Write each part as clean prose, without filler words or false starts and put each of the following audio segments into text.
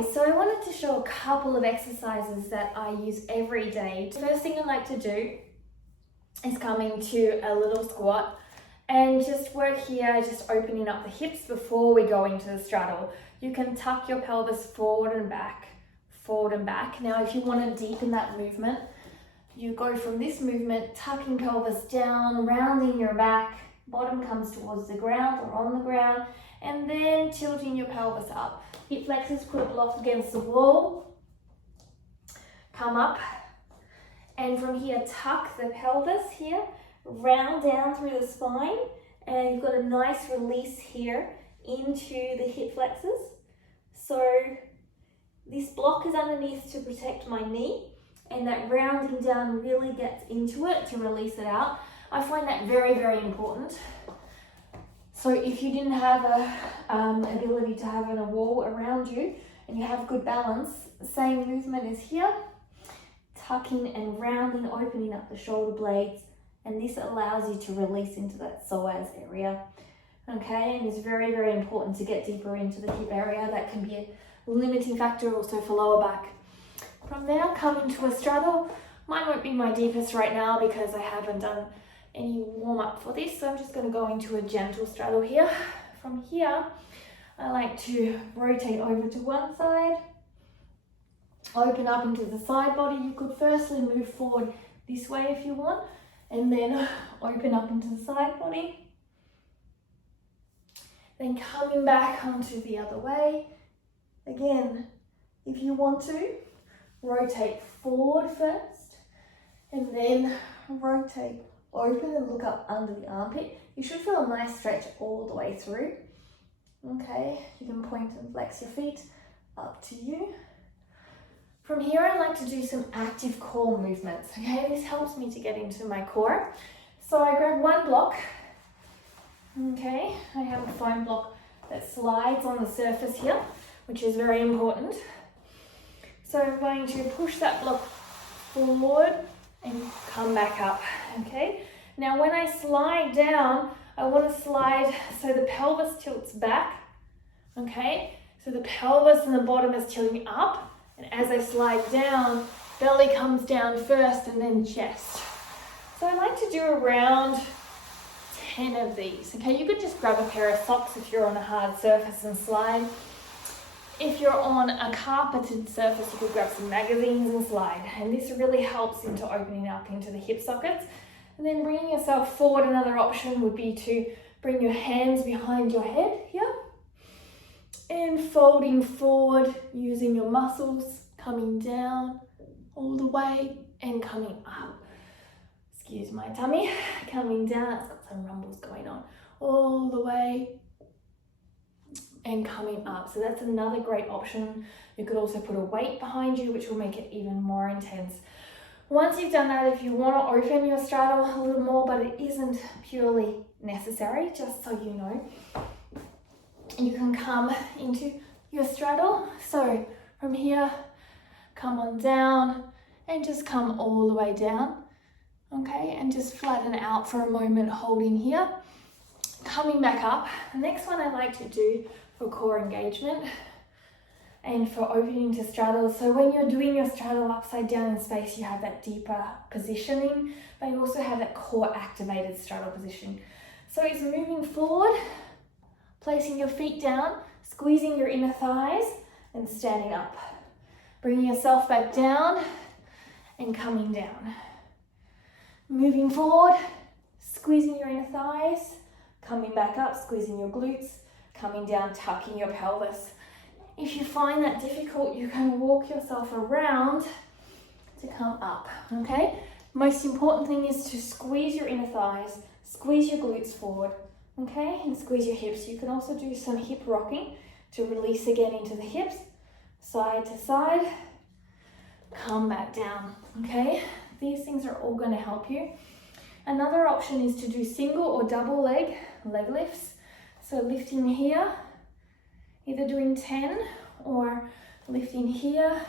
Hi, so I wanted to show a couple of exercises that I use every day. The first thing I like to do is come into a little squat and just work here, just opening up the hips before we go into the straddle. You can tuck your pelvis forward and back, forward and back. Now, if you want to deepen that movement, you go from this movement, tucking pelvis down, rounding your back, bottom comes towards the ground or on the ground, and then tilting your pelvis up. Hip flexors, put a block against the wall, come up, and from here tuck the pelvis here, round down through the spine, and you've got a nice release here into the hip flexors. So this block is underneath to protect my knee, and that rounding down really gets into it to release it out. I find that very, very important. So if you didn't have a ability to have a wall around you and you have good balance, the same movement is here, tucking and rounding, opening up the shoulder blades, and this allows you to release into that psoas area. Okay, and it's very, very important to get deeper into the hip area. That can be a limiting factor also for lower back. From there, come into a straddle. Mine won't be my deepest right now because I haven't done any warm up for this, so I'm just going to go into a gentle straddle here. From here, I like to rotate over to one side, open up into the side body. You could firstly move forward this way if you want, and then open up into the side body. Then coming back onto the other way. Again, if you want to, rotate forward first, and then rotate open and look up under the armpit. You should feel a nice stretch all the way through. Okay, you can point and flex your feet, up to you. From here, I like to do some active core movements. Okay, this helps me to get into my core. So I grab one block. Okay, I have a foam block that slides on the surface here, which is very important. So I'm going to push that block forward and come back up. Okay, now when I slide down, I want to slide so the pelvis tilts back. Okay, so the pelvis and the bottom is tilting up, and as I slide down, belly comes down first and then chest. So I like to do around 10 of these. Okay, you could just grab a pair of socks if you're on a hard surface and slide. If you're on a carpeted surface, you could grab some magazines and slide. And this really helps into opening up into the hip sockets. And then bringing yourself forward, another option would be to bring your hands behind your head here. And folding forward, using your muscles, coming down all the way and coming up. Excuse my tummy, coming down, it's got some rumbles going on. All the way and coming up. So that's another great option. You could also put a weight behind you, which will make it even more intense. Once you've done that, if you want to open your straddle a little more, but it isn't purely necessary, just so you know, you can come into your straddle. So from here, come on down and just come all the way down. Okay, and just flatten out for a moment, holding here. Coming back up. The next one I like to do for core engagement and for opening to straddle. So when you're doing your straddle upside down in space, you have that deeper positioning, but you also have that core activated straddle position. So it's moving forward, placing your feet down, squeezing your inner thighs and standing up. Bringing yourself back down and coming down. Moving forward, squeezing your inner thighs, coming back up, squeezing your glutes, coming down, tucking your pelvis. If you find that difficult, you can walk yourself around to come up, okay? Most important thing is to squeeze your inner thighs, squeeze your glutes forward, okay? And squeeze your hips. You can also do some hip rocking to release again into the hips, side to side, come back down, okay? These things are all going to help you. Another option is to do single or double leg lifts. So lifting here, either doing 10 or lifting here,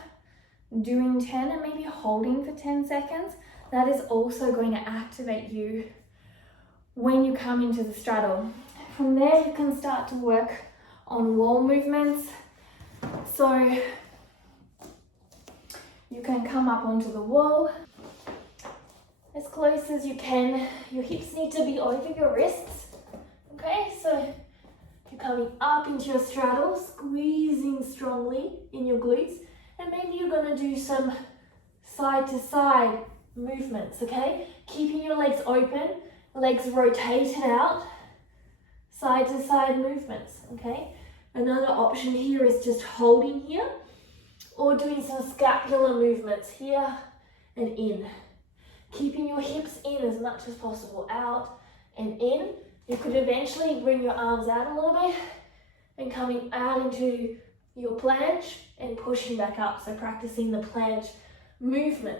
doing 10 and maybe holding for 10 seconds. That is also going to activate you when you come into the straddle. From there, you can start to work on wall movements. So You can come up onto the wall as close as you can. Your hips need to be over your wrists. Okay, so you're coming up into your straddle, squeezing strongly in your glutes, and maybe you're going to do some side to side movements, okay? Keeping your legs open, legs rotated out, side to side movements, okay? Another option here is just holding here or doing some scapular movements here and in. Keeping your hips in as much as possible, out and in. You could eventually bring your arms out a little bit and coming out into your planche and pushing back up. So practicing the planche movement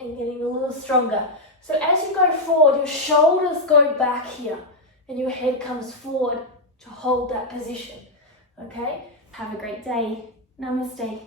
and getting a little stronger. So as you go forward, your shoulders go back here and your head comes forward to hold that position. Okay? Have a great day. Namaste.